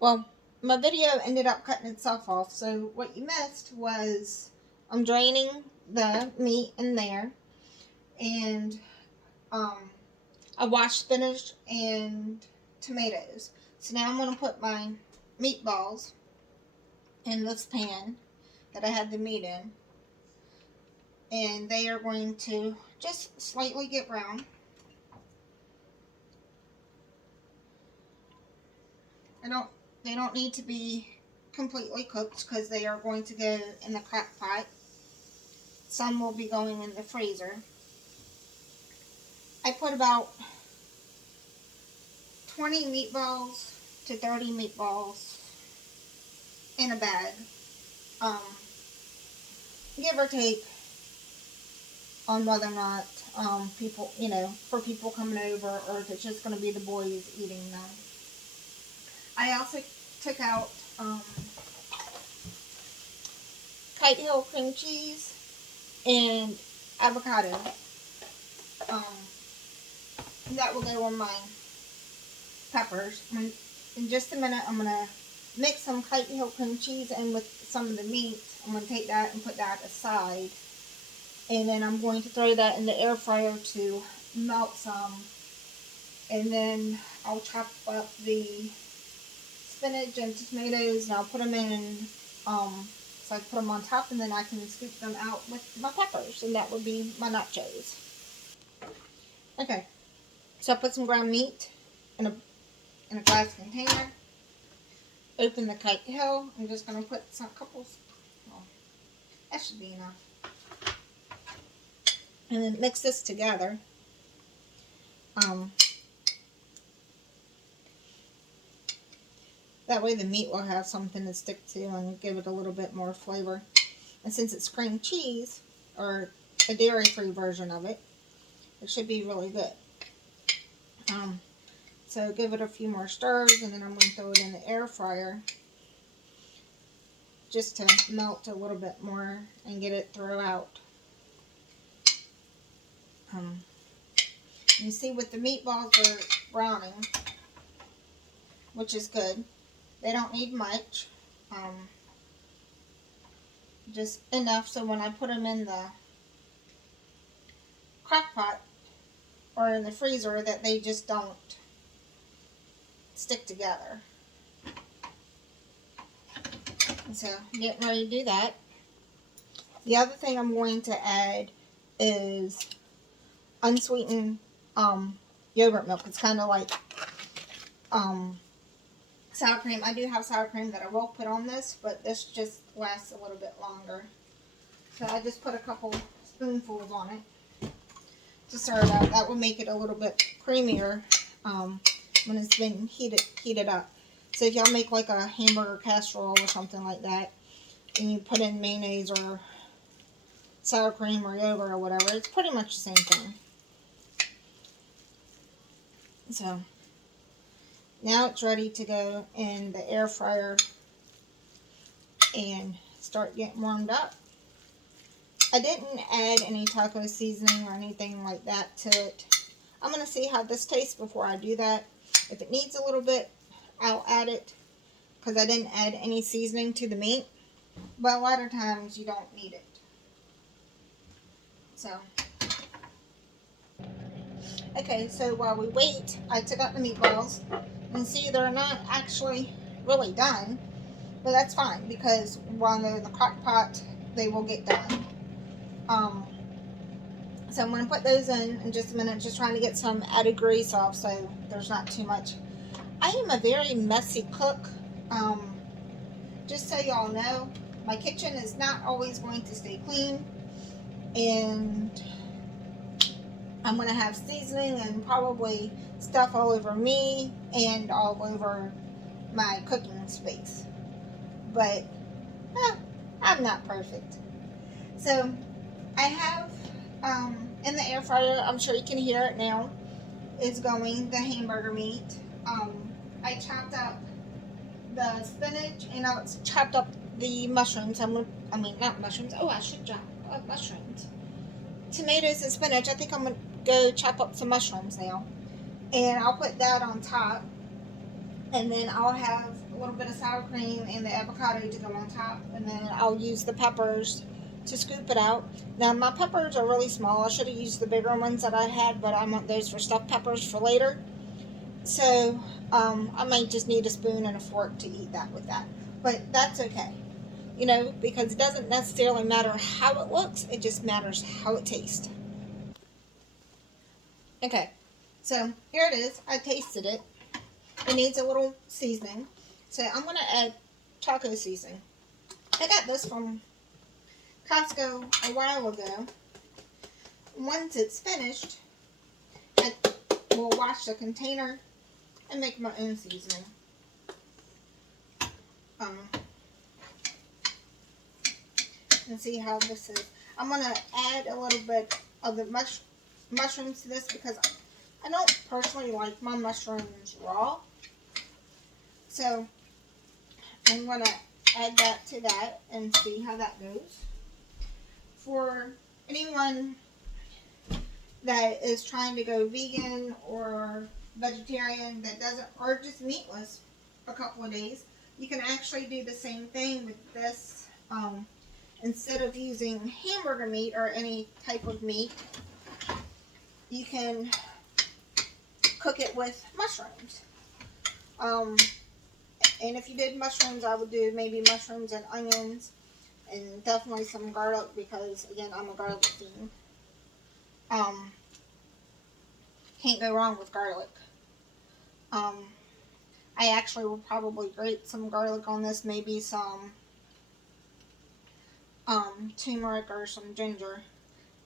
Well, my video ended up cutting itself off, so what you missed was I'm draining the meat in there, and um, I washed spinach and tomatoes. So now I'm going to put my meatballs in this pan that I had the meat in, and they are going to just slightly get brown. I don't They don't need to be completely cooked because they are going to go in the crock pot. Some will be going in the freezer. I put about 20 meatballs to 30 meatballs in a bag. Um, Give or take on whether or not people, for people coming over, or if it's just going to be the boys eating them. I also took out Kite Hill cream cheese and avocado. Um, that will go on my peppers. In just a minute, I'm going to mix some Kite Hill cream cheese in with some of the meat. I'm going to take that and put that aside. And then I'm going to throw that in the air fryer to melt some. And then I'll chop up the spinach and tomatoes, and I'll put them in, so I put them on top, and then I can scoop them out with my peppers, and that would be my nachos. Okay, so I put some ground meat in a glass container. Open the Kite Hill. I'm just going to put some couples. Well, that should be enough. And then mix this together. That way the meat will have something to stick to and give it a little bit more flavor. And since it's cream cheese, or a dairy-free version of it, it should be really good. So give it a few more stirs, and then I'm going to throw it in the air fryer just to melt a little bit more and get it throughout. You see, with the meatballs, they're browning, which is good. They don't need much, just enough so when I put them in the crock pot or in the freezer that they just don't stick together. So I'm getting ready to do that. The other thing I'm going to add is unsweetened yogurt milk. It's kind of like sour cream. I do have sour cream that I will put on this, but this just lasts a little bit longer. So I just put a couple spoonfuls on it to stir it up. That will make it a little bit creamier when it's been heated up. So if y'all make like a hamburger casserole or something like that, and you put in mayonnaise or sour cream or yogurt or whatever, it's pretty much the same thing. So now it's ready to go in the air fryer and start getting warmed up. I didn't add any taco seasoning or anything like that to it. I'm going to see how this tastes before I do that. If it needs a little bit, I'll add it, because I didn't add any seasoning to the meat. But a lot of times you don't need it. So, okay, so while we wait, I took out the meatballs, and see, they're not actually really done, but that's fine, because while they're in the crock pot, they will get done. So I'm going to put those in just a minute, just trying to get some added grease off so there's not too much. I am a very messy cook. Just so y'all know, my kitchen is not always going to stay clean, and I'm going to have seasoning and probably stuff all over me and all over my cooking space. But I'm not perfect. So I have in the air fryer, I'm sure you can hear it now, is going the hamburger meat. I chopped up the spinach, and I chopped up the mushrooms. Not mushrooms. Oh, I should chop up mushrooms. Tomatoes and spinach. I think I'm going to go chop up some mushrooms now. And I'll put that on top. And then I'll have a little bit of sour cream and the avocado to go on top, and then I'll use the peppers to scoop it out. Now my peppers are really small. I should have used the bigger ones that I had, but I want those for stuffed peppers for later. So I might just need a spoon and a fork to eat that with that. But that's okay, you know, because it doesn't necessarily matter how it looks, it just matters how it tastes. Okay, so here it is. I tasted it. It needs a little seasoning. So I'm going to add taco seasoning. I got this from Costco a while ago. Once it's finished, I will wash the container and make my own seasoning. And see how this is. I'm going to add a little bit of the mushrooms to this because I don't personally like my mushrooms raw. So I'm going to add that to that and see how that goes. For anyone that is trying to go vegan or vegetarian that doesn't, or just meatless a couple of days, you can actually do the same thing with this. Instead of using hamburger meat or any type of meat, you can cook it with mushrooms. And if you did mushrooms, I would do maybe mushrooms and onions and definitely some garlic because, again, I'm a garlic fiend. Can't go wrong with garlic. I actually will probably grate some garlic on this, maybe some turmeric or some ginger.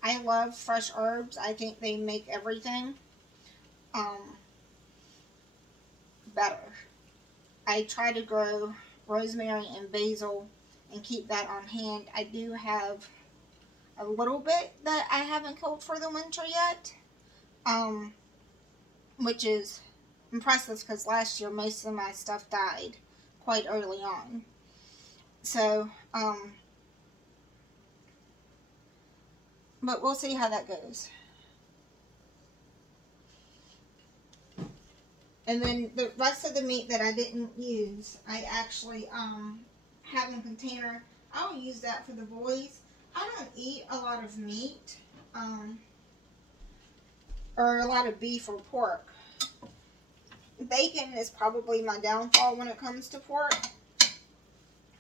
I love fresh herbs. I think they make everything better. I try to grow rosemary and basil and keep that on hand. I do have a little bit that I haven't killed for the winter yet, which is impressive because last year most of my stuff died quite early on. So, but we'll see how that goes. And then the rest of the meat that I didn't use, I actually have in a container. I'll use that for the boys. I don't eat a lot of meat, or a lot of beef or pork. Bacon is probably my downfall when it comes to pork.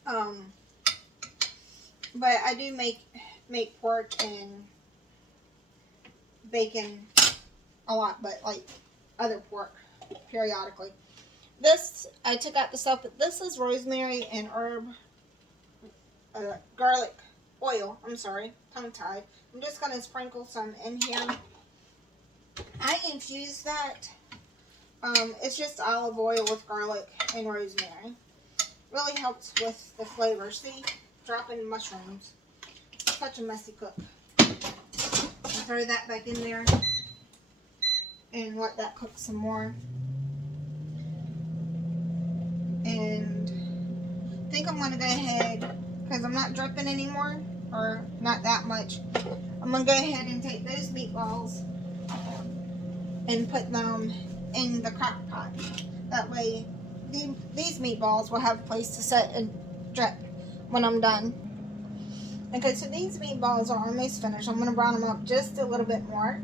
But I do make pork and bacon a lot, but like other pork periodically. This, I took out the stuff, but this is rosemary and herb, garlic oil. I'm sorry, tongue-tied. I'm just going to sprinkle some in here. I infuse that. It's just olive oil with garlic and rosemary. Really helps with the flavor. See, dropping mushrooms. Such a messy cook. I'll throw that back in there and let that cook some more. And I think I'm going to go ahead, because I'm not dripping anymore, or not that much. I'm going to go ahead and take those meatballs and put them in the crock pot. That way these meatballs will have a place to sit and drip when I'm done. Okay, so these meatballs are almost finished. I'm going to brown them up just a little bit more.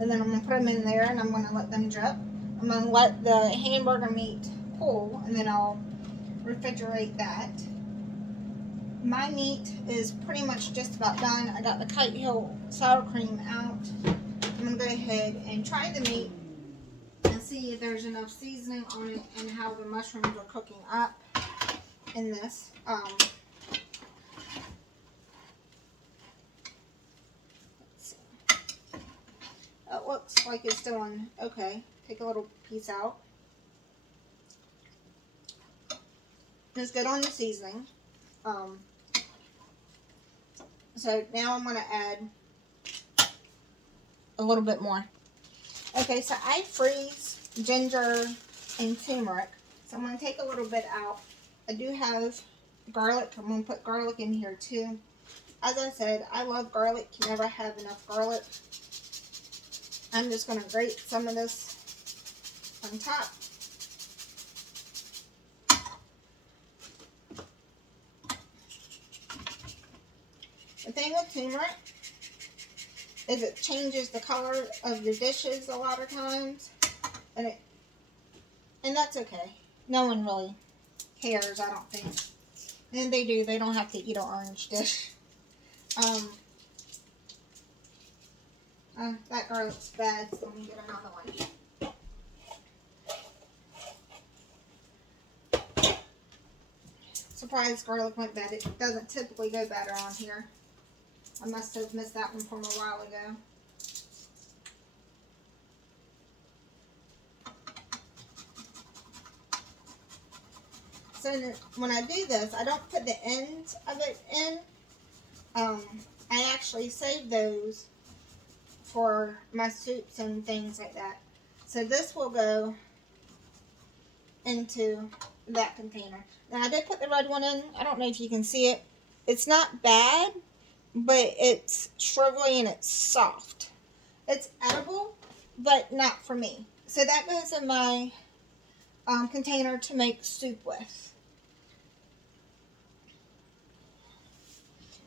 And then I'm going to put them in there and I'm going to let them drip. I'm going to let the hamburger meat cool and then I'll refrigerate that. My meat is pretty much just about done. I got the Kite Hill sour cream out. I'm going to go ahead and try the meat and see if there's enough seasoning on it and how the mushrooms are cooking up in this. Let's see. It looks like it's doing okay. Take a little piece out. It's good on the seasoning. So now I'm going to add a little bit more. Okay, so I freeze ginger and turmeric. So I'm going to take a little bit out. I do have garlic. I'm going to put garlic in here too. As I said, I love garlic. You never have enough garlic. I'm just going to grate some of this on top. The thing with turmeric is it changes the color of your dishes a lot of times, and that's okay. No one really cares, I don't think. And they do. They don't have to eat an orange dish. That garlic's bad, so let me get another one. Surprised garlic went bad. It doesn't typically go bad around here. I must have missed that one from a while ago. So when I do this, I don't put the ends of it in. I actually save those for my soups and things like that. So this will go into that container. Now I did put the red one in. I don't know if you can see it. It's not bad, but it's shrivelly and it's soft. It's edible, but not for me. So that goes in my container to make soup with.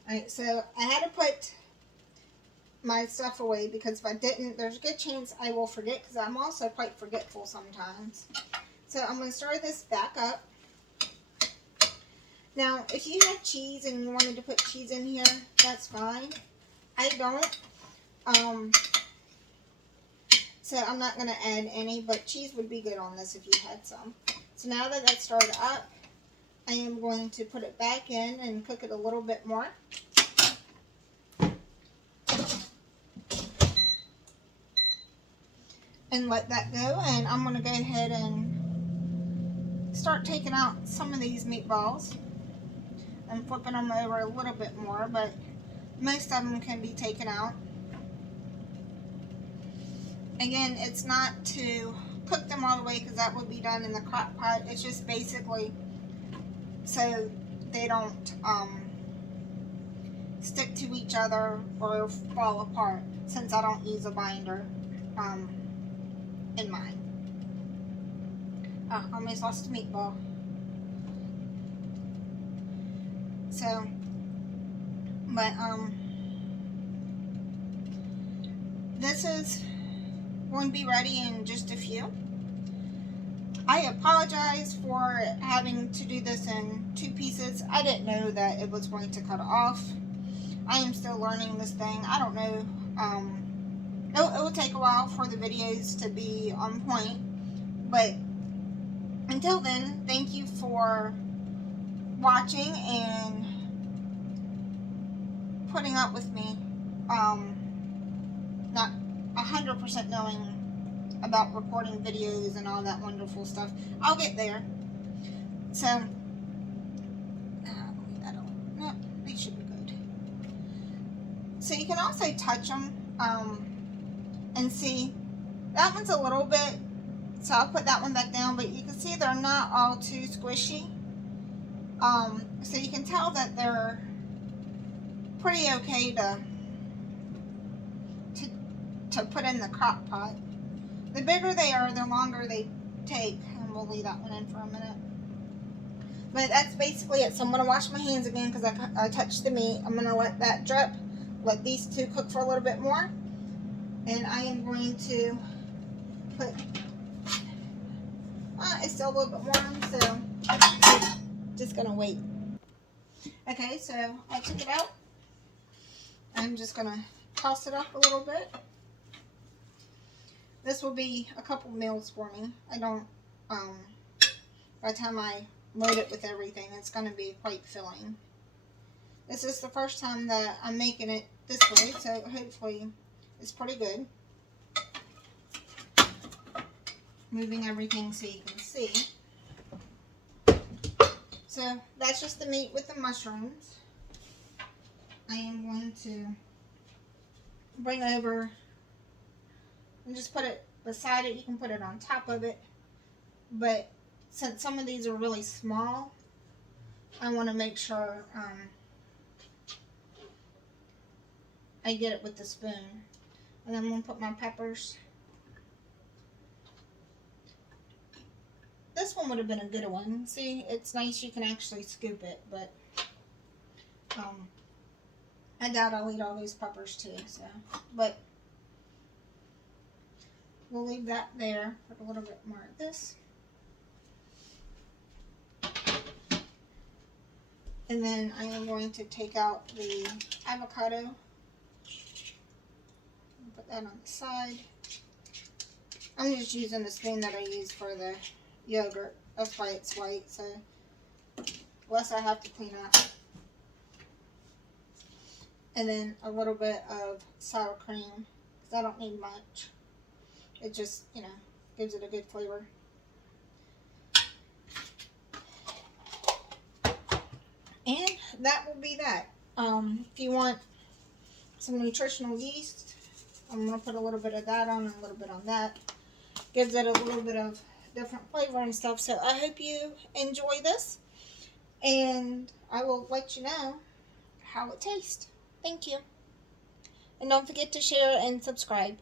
Alright, so I had to put my stuff away because if I didn't, there's a good chance I will forget because I'm also quite forgetful sometimes. So I'm going to stir this back up. Now, if you have cheese and you wanted to put cheese in here, that's fine. I don't. So I'm not going to add any, but cheese would be good on this if you had some. So now that that's started up, I am going to put it back in and cook it a little bit more. And let that go, and I'm going to go ahead and start taking out some of these meatballs and flipping them over a little bit more, but most of them can be taken out. Again, it's not to cook them all the way because that would be done in the crock pot. It's just basically so they don't stick to each other or fall apart, since I don't use a binder in mine. I almost lost a meatball. So, but this is going to be ready in just a few. I apologize for having to do this in 2 pieces. I didn't know that it was going to cut off. I am still learning this thing. I don't know. It will take a while for the videos to be on point. But until then, thank you for watching and putting up with me. Not 100% knowing about recording videos and all that wonderful stuff. I'll get there. So, no, they should be good. So you can also touch them and see. That one's a little bit, so I'll put that one back down, but you can see they're not all too squishy. So you can tell that they're pretty okay to put in the crock pot. The bigger they are, the longer they take, and we'll leave that one in for a minute. But that's basically it. So I'm going to wash my hands again because I touched the meat. I'm going to let that drip, let these two cook for a little bit more, and I am going to put, it's still a little bit warm, so just going to wait. Okay, so I took it out. I'm just going to toss it up a little bit. This will be a couple meals for me. I don't, by the time I load it with everything, it's going to be quite filling. This is the first time that I'm making it this way, so hopefully it's pretty good. Moving everything so you can see. So that's just the meat with the mushrooms. I am going to bring over and just put it beside it. You can put it on top of it, but since some of these are really small, I want to make sure I get it with the spoon. And then I'm going to put my peppers. This one would have been a good one. See, it's nice you can actually scoop it, but I doubt I'll eat all those peppers too, so, but we'll leave that there. Put a little bit more of this. And then I am going to take out the avocado. Put that on the side. I'm just using the spoon that I use for the yogurt. That's why it's white, so less I have to clean up. And then a little bit of sour cream, because I don't need much. It just, you know, gives it a good flavor. And that will be that. If you want some nutritional yeast, I'm going to put a little bit of that on and a little bit on that. Gives it a little bit of different flavor and stuff. So I hope you enjoy this. And I will let you know how it tastes. Thank you. And don't forget to share and subscribe.